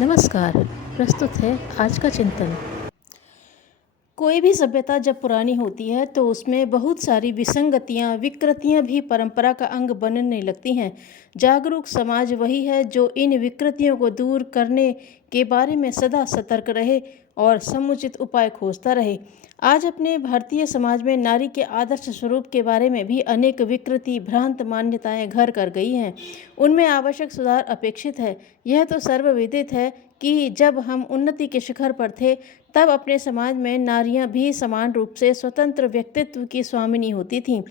नमस्कार। प्रस्तुत है आज का चिंतन। कोई भी सभ्यता जब पुरानी होती है तो उसमें बहुत सारी विसंगतियां, विकृतियां भी परंपरा का अंग बनने लगती हैं। जागरूक समाज वही है जो इन विकृतियों को दूर करने के बारे में सदा सतर्क रहे और समुचित उपाय खोजता रहे। आज अपने भारतीय समाज में नारी के आदर्श स्वरूप के बारे में भी अनेक विकृति, भ्रांत मान्यताएं घर कर गई हैं। उनमें आवश्यक सुधार अपेक्षित है। यह तो सर्वविदित है कि जब हम उन्नति के शिखर पर थे तब अपने समाज में नारियां भी समान रूप से स्वतंत्र व्यक्तित्व की स्वामिनी होती थीं।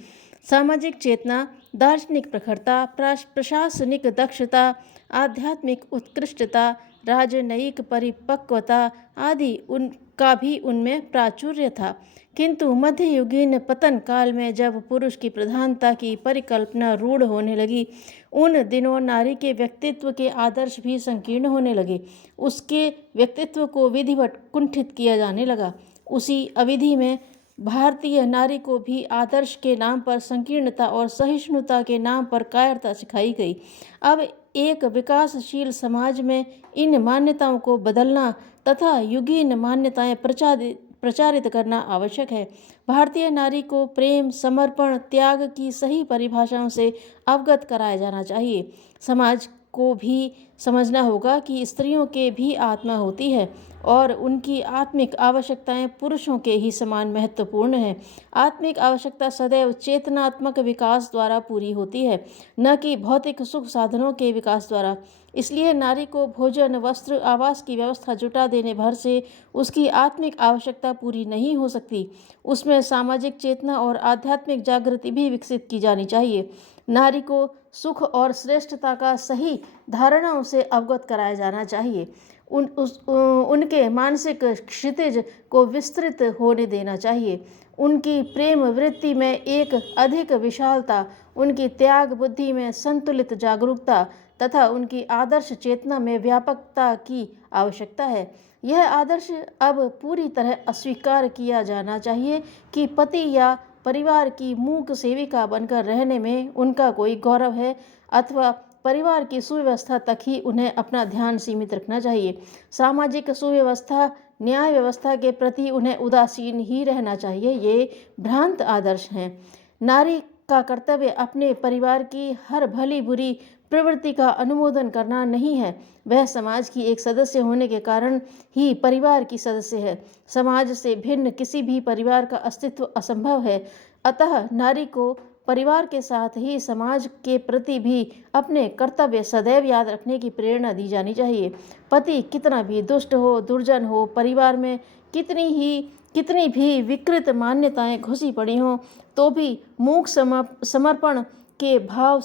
सामाजिक चेतना, दार्शनिक प्रखरता, प्रशासनिक दक्षता, आध्यात्मिक उत्कृष्टता, राजनयिक परिपक्वता आदि उनका भी उनमें प्राचुर्य था। किंतु मध्ययुगीन पतन काल में जब पुरुष की प्रधानता की परिकल्पना रूढ़ होने लगी, उन दिनों नारी के व्यक्तित्व के आदर्श भी संकीर्ण होने लगे। उसके व्यक्तित्व को विधिवत कुंठित किया जाने लगा। उसी अवधि में भारतीय नारी को भी आदर्श के नाम पर संकीर्णता और सहिष्णुता के नाम पर कायरता सिखाई गई। अब एक विकासशील समाज में इन मान्यताओं को बदलना तथा युगीन मान्यताएं प्रचारित करना आवश्यक है। भारतीय नारी को प्रेम, समर्पण, त्याग की सही परिभाषाओं से अवगत कराया जाना चाहिए। समाज को भी समझना होगा कि स्त्रियों के भी आत्मा होती है और उनकी आत्मिक आवश्यकताएं पुरुषों के ही समान महत्वपूर्ण हैं। आत्मिक आवश्यकता सदैव चेतनात्मक विकास द्वारा पूरी होती है, न कि भौतिक सुख साधनों के विकास द्वारा। इसलिए नारी को भोजन, वस्त्र, आवास की व्यवस्था जुटा देने भर से उसकी आत्मिक आवश्यकता पूरी नहीं हो सकती। उसमें सामाजिक चेतना और आध्यात्मिक जागृति भी विकसित की जानी चाहिए। नारी को सुख और श्रेष्ठता का सही धारणाओं से अवगत कराया जाना चाहिए। उनके मानसिक क्षितिज को विस्तृत होने देना चाहिए। उनकी प्रेम वृत्ति में एक अधिक विशालता, उनकी त्याग बुद्धि में संतुलित जागरूकता तथा उनकी आदर्श चेतना में व्यापकता की आवश्यकता है। यह आदर्श अब पूरी तरह अस्वीकार किया जाना चाहिए कि पति या परिवार की मूक सेविका बनकर रहने में उनका कोई गौरव है अथवा परिवार की सुव्यवस्था तक ही उन्हें अपना ध्यान सीमित रखना चाहिए। सामाजिक सुव्यवस्था, न्याय व्यवस्था के प्रति उन्हें उदासीन ही रहना चाहिए। ये भ्रांत आदर्श हैं। नारी का कर्तव्य अपने परिवार की हर भली बुरी प्रवृत्ति का अनुमोदन करना नहीं है। वह समाज की एक सदस्य होने के कारण ही परिवार की सदस्य है। समाज से भिन्न किसी भी परिवार का अस्तित्व असंभव है। अतः नारी को परिवार के साथ ही समाज के प्रति भी अपने कर्तव्य सदैव याद रखने की प्रेरणा दी जानी चाहिए। पति कितना भी दुष्ट हो, दुर्जन हो, परिवार में कितनी भी विकृत मान्यताएं घुसी पड़ी हों, तो भी मूक समर्पण के भाव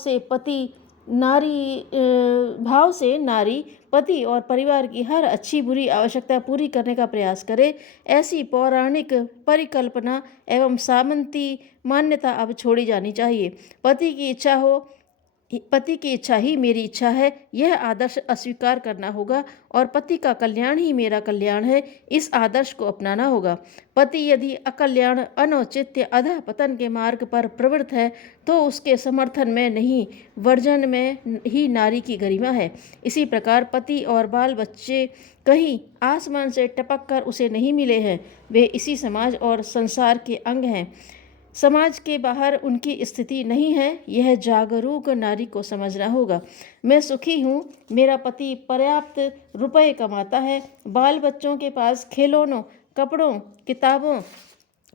से नारी पति और परिवार की हर अच्छी बुरी आवश्यकता पूरी करने का प्रयास करे। ऐसी पौराणिक परिकल्पना एवं सामंती मान्यता अब छोड़ी जानी चाहिए। पति की इच्छा ही मेरी इच्छा है, यह आदर्श अस्वीकार करना होगा और पति का कल्याण ही मेरा कल्याण है, इस आदर्श को अपनाना होगा। पति यदि अकल्याण, अनौचित्य, अधःपतन के मार्ग पर प्रवृत्त है तो उसके समर्थन में नहीं, वर्जन में ही नारी की गरिमा है। इसी प्रकार पति और बाल बच्चे कहीं आसमान से टपक कर उसे नहीं मिले हैं, वे इसी समाज और संसार के अंग हैं। समाज के बाहर उनकी स्थिति नहीं है, यह जागरूक नारी को समझना होगा। मैं सुखी हूँ, मेरा पति पर्याप्त रुपए कमाता है, बाल बच्चों के पास खिलौनों, कपड़ों, किताबों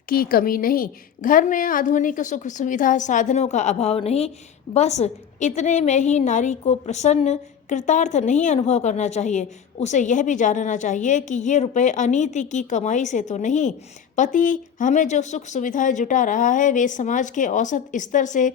की कमी नहीं, घर में आधुनिक सुख सुविधा साधनों का अभाव नहीं। बस इतने में ही नारी को प्रसन्न, कृतार्थ नहीं अनुभव करना चाहिए। उसे यह भी जानना चाहिए कि ये रुपए अनीति की कमाई से तो नहीं। पति हमें जो सुख सुविधाएं जुटा रहा है वे समाज के औसत स्तर से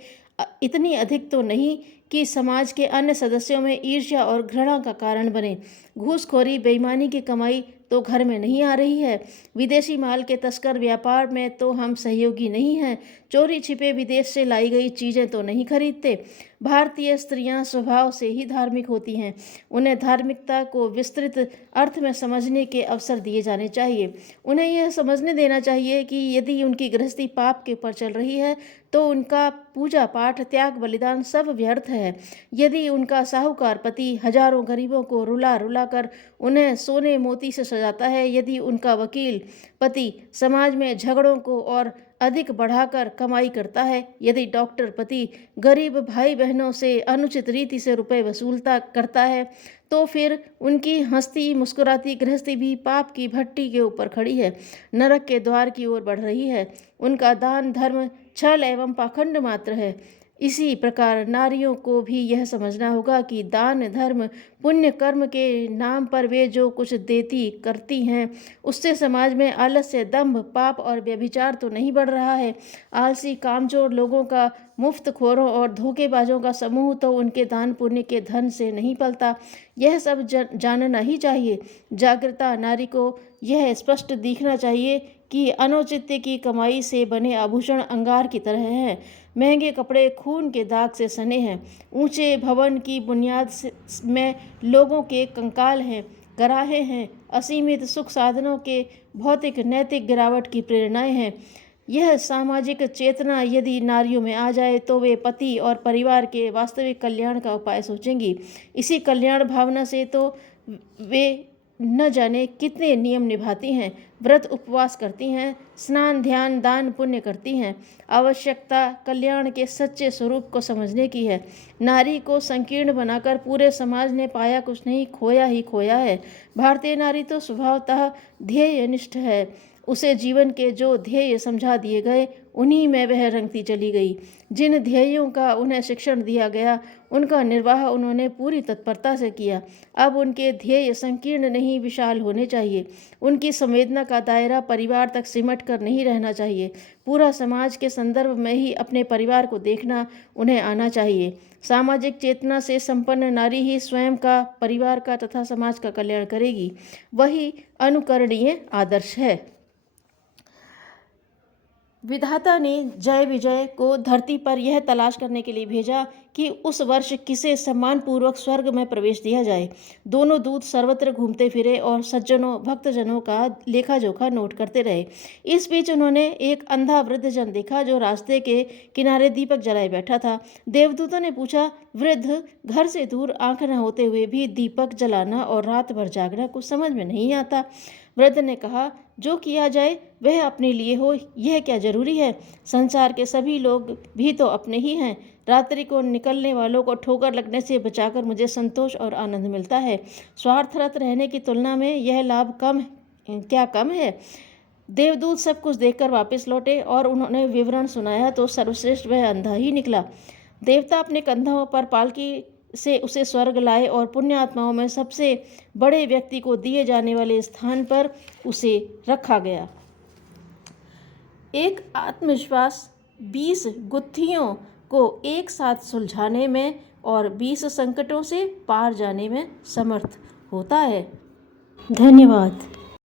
इतनी अधिक तो नहीं कि समाज के अन्य सदस्यों में ईर्ष्या और घृणा का कारण बने। घूसखोरी, बेईमानी की कमाई तो घर में नहीं आ रही है। विदेशी माल के तस्कर व्यापार में तो हम सहयोगी नहीं हैं। चोरी छिपे विदेश से लाई गई चीज़ें तो नहीं खरीदते। भारतीय स्त्रियां स्वभाव से ही धार्मिक होती हैं। उन्हें धार्मिकता को विस्तृत अर्थ में समझने के अवसर दिए जाने चाहिए। उन्हें यह समझने देना चाहिए कि यदि उनकी गृहस्थी पाप के ऊपर चल रही है तो उनका पूजा पाठ, त्याग, बलिदान सब व्यर्थ है। है। यदि उनका साहूकार पति हजारों गरीबों को रुला रुला कर उन्हें सोने मोती से सजाता है, यदि उनका वकील पति समाज में झगड़ों को और अधिक बढ़ाकर कमाई करता है, यदि डॉक्टर पति गरीब भाई बहनों से अनुचित रीति से रुपए वसूलता करता है, तो फिर उनकी हंसती मुस्कुराती गृहस्थी भी पाप की भट्टी के ऊपर खड़ी है, नरक के द्वार की ओर बढ़ रही है। उनका दान धर्म छल एवं पाखंड मात्र है। इसी प्रकार नारियों को भी यह समझना होगा कि दान धर्म पुण्य कर्म के नाम पर वे जो कुछ देती करती हैं, उससे समाज में आलस्य, दंभ, पाप और व्यभिचार तो नहीं बढ़ रहा है। आलसी कामचोर लोगों का, मुफ्तखोरों और धोखेबाजों का समूह तो उनके दान पुण्य के धन से नहीं पलता। यह सब जानना ही चाहिए। जागृता नारी को यह स्पष्ट दिखना चाहिए कि अनौचित्य की कमाई से बने आभूषण अंगार की तरह हैं, महंगे कपड़े खून के दाग से सने हैं, ऊंचे भवन की बुनियाद में लोगों के कंकाल हैं, गराहे हैं, असीमित सुख साधनों के भौतिक नैतिक गिरावट की प्रेरणाएं हैं। यह सामाजिक चेतना यदि नारियों में आ जाए तो वे पति और परिवार के वास्तविक कल्याण का उपाय सोचेंगी। इसी कल्याण भावना से तो वे न जाने कितने नियम निभाती हैं, व्रत उपवास करती हैं, स्नान ध्यान दान पुण्य करती हैं। आवश्यकता कल्याण के सच्चे स्वरूप को समझने की है। नारी को संकीर्ण बनाकर पूरे समाज ने पाया कुछ नहीं, खोया ही खोया है। भारतीय नारी तो स्वभावतः ध्येयनिष्ठ है। उसे जीवन के जो ध्येय समझा दिए गए उन्हीं में वह रंगती चली गई। जिन ध्येयों का उन्हें शिक्षण दिया गया उनका निर्वाह उन्होंने पूरी तत्परता से किया। अब उनके ध्येय संकीर्ण नहीं, विशाल होने चाहिए। उनकी संवेदना का दायरा परिवार तक सिमट कर नहीं रहना चाहिए। पूरा समाज के संदर्भ में ही अपने परिवार को देखना उन्हें आना चाहिए। सामाजिक चेतना से संपन्न नारी ही स्वयं का, परिवार का तथा समाज का कल्याण करेगी। वही अनुकरणीय आदर्श है। विधाता ने जय विजय को धरती पर यह तलाश करने के लिए भेजा कि उस वर्ष किसे सम्मानपूर्वक स्वर्ग में प्रवेश दिया जाए। दोनों दूत सर्वत्र घूमते फिरे और सज्जनों भक्तजनों का लेखा जोखा नोट करते रहे। इस बीच उन्होंने एक अंधा वृद्धजन देखा जो रास्ते के किनारे दीपक जलाए बैठा था। देवदूतों ने पूछा, वृद्ध घर से दूर आंख न होते हुए भी दीपक जलाना और रात भर जागना कुछ समझ में नहीं आता। वृद्ध ने कहा, जो किया जाए वह अपने लिए हो, यह क्या जरूरी है? संसार के सभी लोग भी तो अपने ही हैं। रात्रि को निकलने वालों को ठोकर लगने से बचाकर मुझे संतोष और आनंद मिलता है। स्वार्थरत रहने की तुलना में यह लाभ कम है। देवदूत सब कुछ देखकर वापस लौटे और उन्होंने विवरण सुनाया तो सर्वश्रेष्ठ वह अंधा ही निकला। देवता अपने कंधों पर पालकी से उसे स्वर्ग लाए और पुण्यात्माओं में सबसे बड़े व्यक्ति को दिए जाने वाले स्थान पर उसे रखा गया। एक आत्मविश्वास 20 गुत्थियों को एक साथ सुलझाने में और 20 संकटों से पार जाने में समर्थ होता है। धन्यवाद।